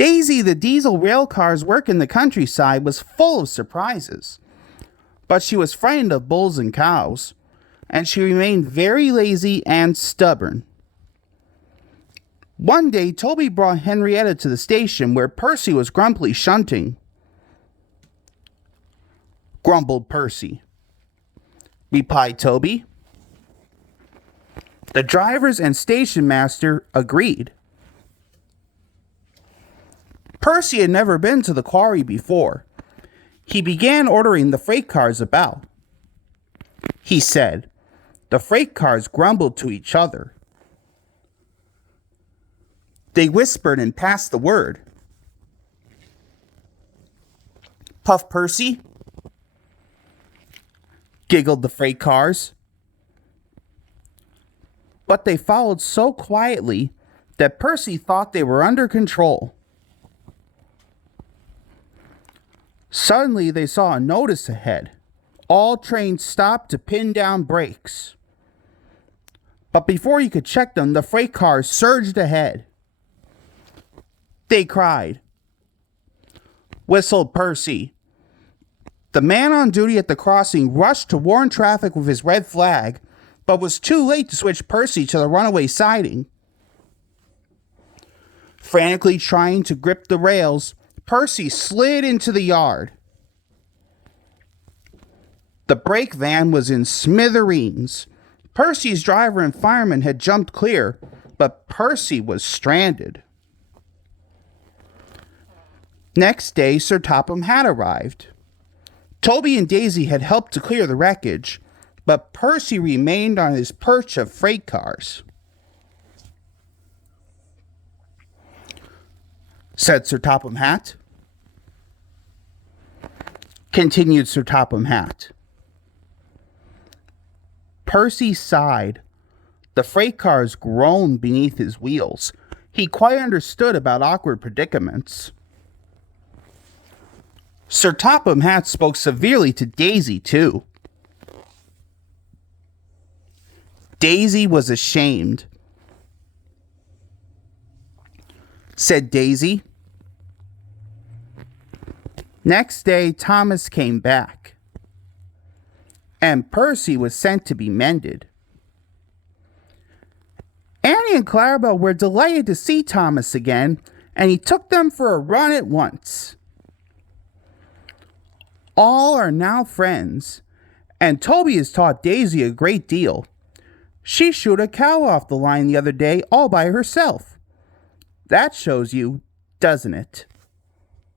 Daisy, the diesel railcar's work in the countryside, was full of surprises. But she was frightened of bulls and cows, and she remained very lazy and stubborn. One day, Toby brought Henrietta to the station where Percy was grumpily shunting. Grumbled Percy. Replied Toby. The drivers and station master agreed. Percy had never been to the quarry before. He began ordering the freight cars about. He said, the freight cars grumbled to each other. They whispered and passed the word. Puff Percy, giggled the freight cars. But they followed so quietly that Percy thought they were under control. Suddenly they saw a notice ahead. All trains stopped to pin down brakes. But before you could check them, the freight cars surged ahead. They cried. Whistled Percy. The man on duty at the crossing rushed to warn traffic with his red flag, but was too late to switch Percy to the runaway siding. Frantically trying to grip the rails, Percy slid into the yard. The brake van was in smithereens. Percy's driver and fireman had jumped clear, but Percy was stranded. Next day, Sir Topham had arrived. Toby and Daisy had helped to clear the wreckage, but Percy remained on his perch of freight cars. Said Sir Topham Hatt. Continued Sir Topham Hatt. Percy sighed. The freight cars groaned beneath his wheels. He quite understood about awkward predicaments. Sir Topham Hatt spoke severely to Daisy, too. Daisy was ashamed. Said Daisy. Next day, Thomas came back, and Percy was sent to be mended. Annie and Clarabelle were delighted to see Thomas again, and he took them for a run at once. All are now friends, and Toby has taught Daisy a great deal. She shoot a cow off the line the other day all by herself. That shows you, doesn't it?